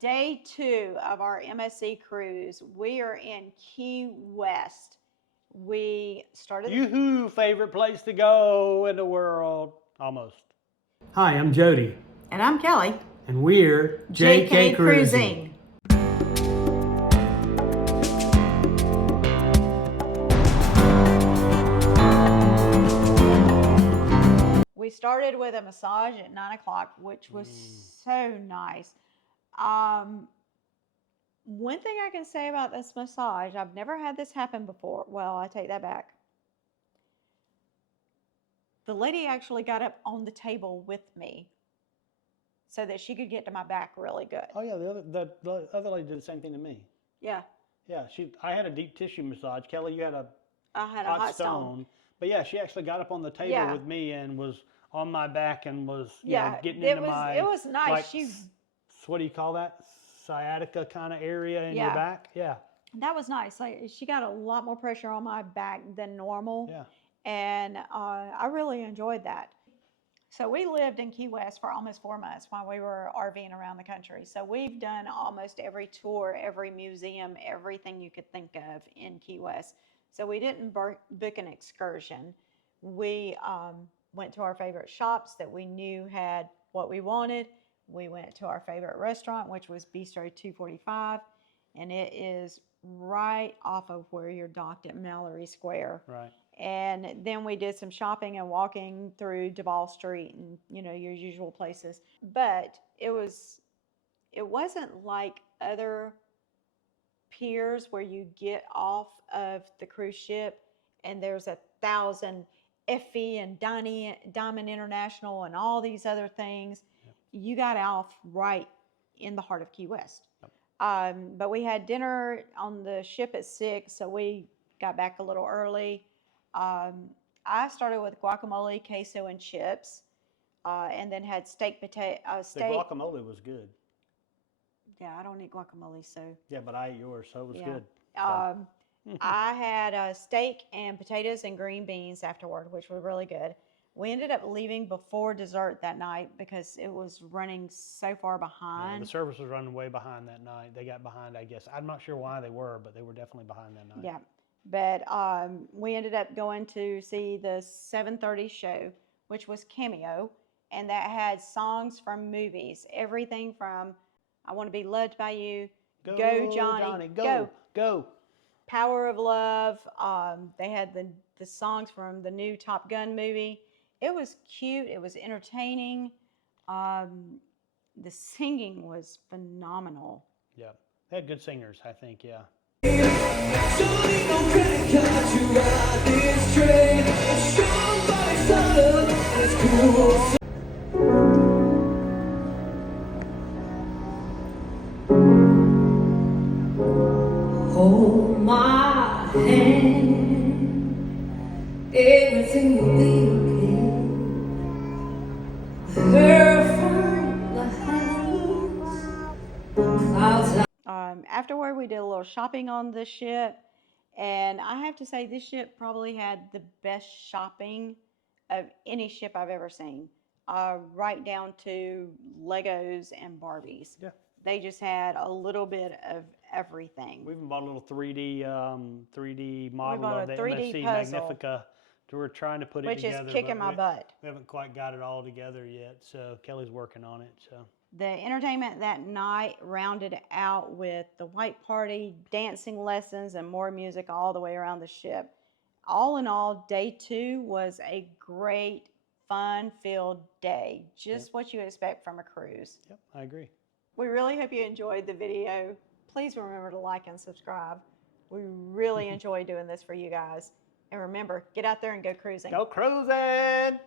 Day 2 of our MSC cruise. We are in Key West. We started. Yoo-hoo, favorite place to go in the world, almost. Hi, I'm Jody. And I'm Kelly. And we're JK Cruising. We started with a massage at 9 o'clock, which was so nice. One thing I can say about this massage, I've never had this happen before. Well, I take that back. The lady actually got up on the table with me so that she could get to my back really good. Oh yeah, the other lady did the same thing to me. Yeah. Yeah, I had a deep tissue massage. Kelly, you had a hot stone. But yeah, she actually got up on the table with me and was on my back and was getting into my. It was nice. Like, what do you call that? Sciatica kind of area in your back. Yeah. That was nice. Like, she got a lot more pressure on my back than normal. Yeah. And I really enjoyed that. So we lived in Key West for almost 4 months while we were RVing around the country. So we've done almost every tour, every museum, everything you could think of in Key West. So we didn't book an excursion. We went to our favorite shops that we knew had what we wanted. We went to our favorite restaurant, which was Bistro 245, and it is right off of where you're docked at Mallory Square. Right. And then we did some shopping and walking through Duval Street and, you know, your usual places. But it wasn't like other piers where you get off of the cruise ship and there's 1,000 Effie and Diamond International and all these other things. Yep. You got off right in the heart of Key West. Yep. But we had dinner on the ship at 6, so we got back a little early. I started with guacamole, queso, and chips, and then had steak potato. The guacamole was good. Yeah, I don't eat guacamole, so. Yeah, but I ate yours, so it was good. I had steak and potatoes and green beans afterward, which were really good. We ended up leaving before dessert that night because it was running so far behind. Yeah, the service was running way behind that night. They got behind, I guess. I'm not sure why they were, but they were definitely behind that night. Yeah, but we ended up going to see the 7:30 show, which was Cameo, and that had songs from movies. Everything from I Want to Be Loved by You, Go Johnny, Go. Power of Love. They had the songs from the new Top Gun movie. It was cute. It was entertaining. The singing was phenomenal. Yeah, they had good singers, I think. Yeah. Hold my hand, everything will be okay. Her from the heavens, afterward, we did a little shopping on the ship, and I have to say this ship probably had the best shopping of any ship I've ever seen, right down to Legos and Barbies. Yeah. They just had a little bit of everything. We even bought a little 3D model of the 3D MSC puzzle, Magnifica. We're trying to put it which together. Which is kicking my butt. We haven't quite got it all together yet, so Kelly's working on it. So the entertainment that night rounded out with the white party, dancing lessons, and more music all the way around the ship. All in all, day 2 was a great, fun-filled day. Just what you expect from a cruise. Yep, I agree. We really hope you enjoyed the video. Please remember to like and subscribe. We really enjoy doing this for you guys. And remember, get out there and go cruising. Go cruising!